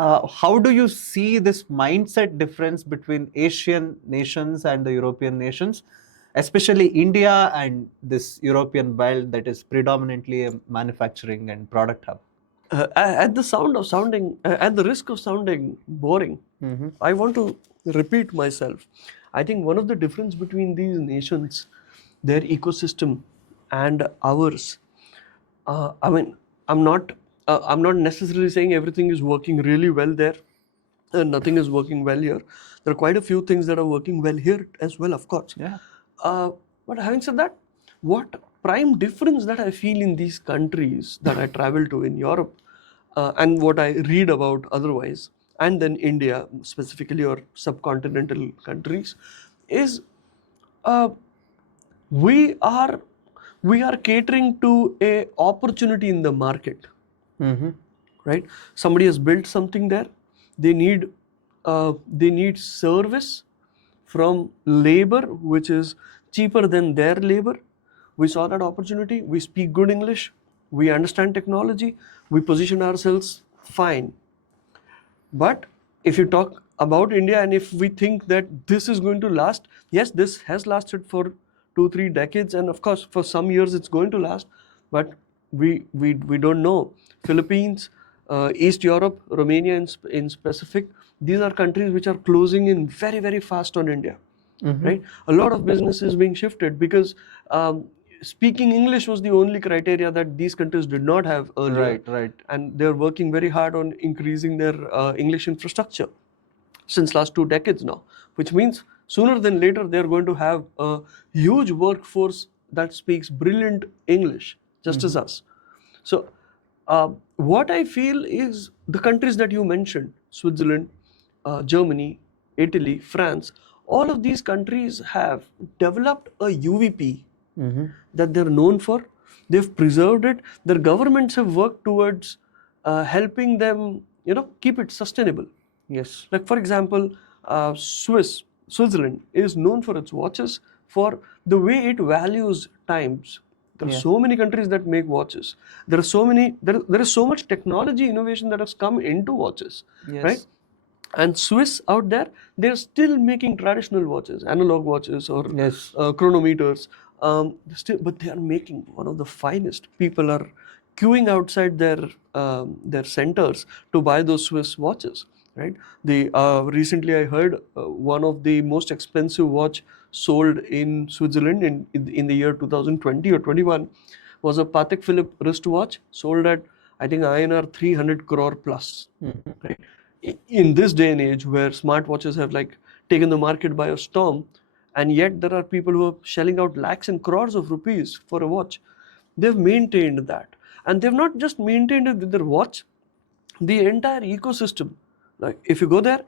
How do you see this mindset difference between Asian nations and the European nations, especially India and this European belt that is predominantly a manufacturing and product hub? At the risk of sounding boring, I want to repeat myself. I think one of the difference between these nations, their ecosystem and ours. I mean, I'm not. I'm not necessarily saying everything is working really well there, and nothing is working well here. There are quite a few things that are working well here as well, of course. Yeah. But having said that, what prime difference that I feel in these countries that I travel to in Europe, and what I read about otherwise, and then India specifically or subcontinental countries, is uh, we are we are catering to a opportunity in the market, right? Somebody has built something there. They need service from labor which is cheaper than their labor. We saw that opportunity. We speak good English. We understand technology. We position ourselves fine. But if you talk about India and if we think that this is going to last, yes, this has lasted for 2-3 decades, and of course for some years it's going to last. But we don't know. Philippines, East Europe, Romania in specific, these are countries which are closing in very fast on India. Right? A lot of business is being shifted because speaking English was the only criteria that these countries did not have earlier. Right. And they're working very hard on increasing their English infrastructure since last 2 decades now, which means sooner than later they're going to have a huge workforce that speaks brilliant English, just as us. So what I feel is the countries that you mentioned, Switzerland, Germany, Italy, France, all of these countries have developed a UVP that they're known for. They've preserved it. Their governments have worked towards helping them, keep it sustainable. Yes. Like for example, Switzerland is known for its watches, for the way it values times. There are so many countries that make watches. There is so much technology innovation that has come into watches, right? And Swiss out there, they're still making traditional watches, analog watches or chronometers. But they are making one of the finest. People are queuing outside their centers to buy those Swiss watches, right? Recently I heard one of the most expensive watch sold in Switzerland in the year 2020 or 21 was a Patek Philippe wristwatch sold at, I think, INR 300 crore plus. Right? In this day and age where smartwatches have taken the market by a storm, and yet there are people who are shelling out lakhs and crores of rupees for a watch. They've maintained that, and they've not just maintained it with their watch, the entire ecosystem. Like if you go there,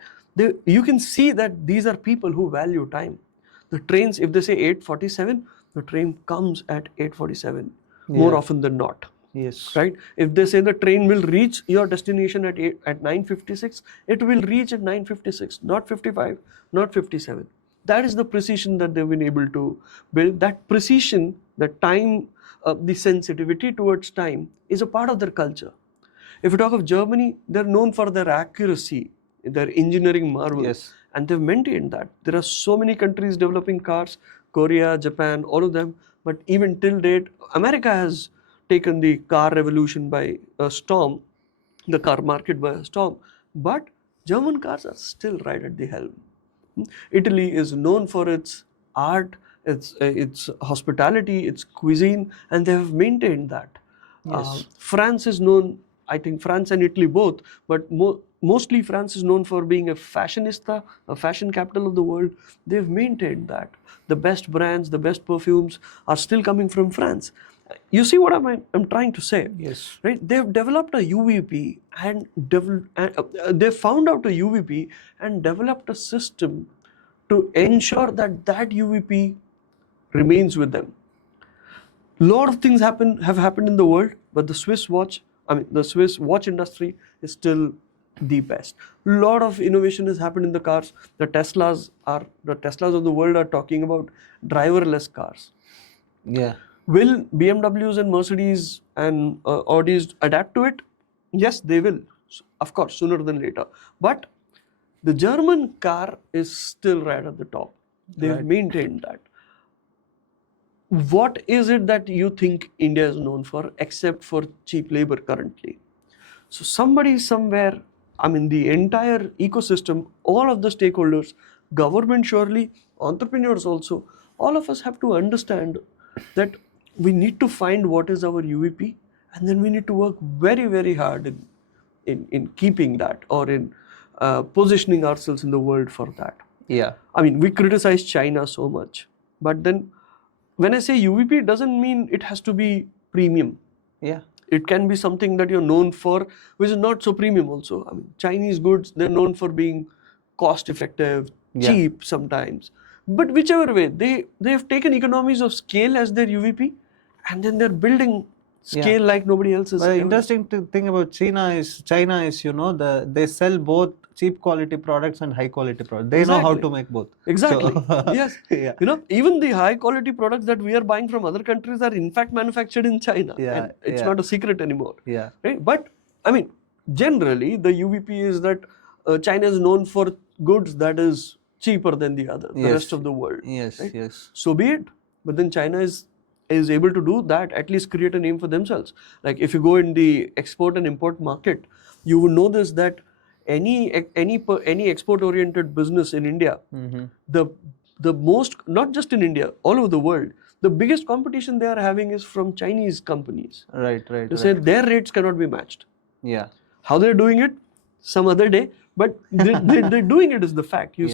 you can see that these are people who value time. The trains, if they say 8:47, the train comes at 8:47 more often than not. Yes. Right? If they say the train will reach your destination at 9:56, it will reach at 9:56, not 55, not 57. That is the precision that they've been able to build. That precision, the time, the sensitivity towards time is a part of their culture. If you talk of Germany, they're known for their accuracy, their engineering marvel, and they've maintained that. There are so many countries developing cars, Korea, Japan, all of them, but even till date, America has taken the car revolution by a storm, the car market by a storm, but German cars are still right at the helm. Italy is known for its art, its hospitality, its cuisine, and they have maintained that. France is known, I think France and Italy both, but mostly France is known for being a fashionista, a fashion capital of the world. They've maintained that. The best brands, the best perfumes are still coming from France. You see what I'm trying to say? Yes. Right? They've developed a UVP and they found out a UVP and developed a system to ensure that that UVP remains with them. Lot of things have happened in the world, but the Swiss watch industry is still the best. Lot of innovation has happened in the cars. The Teslas of the world are talking about driverless cars. Yeah. Will BMWs and Mercedes and Audis adapt to it? Yes, they will. of course, sooner than later. But the German car is still right at the top. They've Right. maintained that. What is it that you think India is known for except for cheap labor currently? So somebody somewhere, I mean, the entire ecosystem, all of the stakeholders, government surely, entrepreneurs also, all of us have to understand that we need to find what is our UVP, and then we need to work very, very hard in keeping that, or in positioning ourselves in the world for that. Yeah. I mean, we criticize China so much, but then when I say UVP, it doesn't mean it has to be premium. Yeah. It can be something that you're known for, which is not so premium also. I mean, Chinese goods, they're known for being cost effective, Yeah. cheap sometimes. But whichever way, they have taken economies of scale as their UVP, and then they're building scale like nobody else is. But the interesting thing about China is, they sell both cheap quality products and high quality products. They know how to make both. Exactly. So, Yes. Yeah. You know, even the high quality products that we are buying from other countries are in fact manufactured in China. Yeah, And it's yeah. not a secret anymore. Yeah. Right? But I mean, generally the UVP is that China is known for goods that is cheaper than the Yes. rest of the world. Yes. Right? Yes. So be it. But then China is able to do that, at least create a name for themselves. Like if you go in the export and import market, you will know this, that any export oriented business in India, Mm-hmm. the most, not just in India, all over the world, the biggest competition they are having is from Chinese companies. Right. Right. They Right. say their rates cannot be matched. Yeah. How they're doing it, some other day, but they're doing it is the fact. You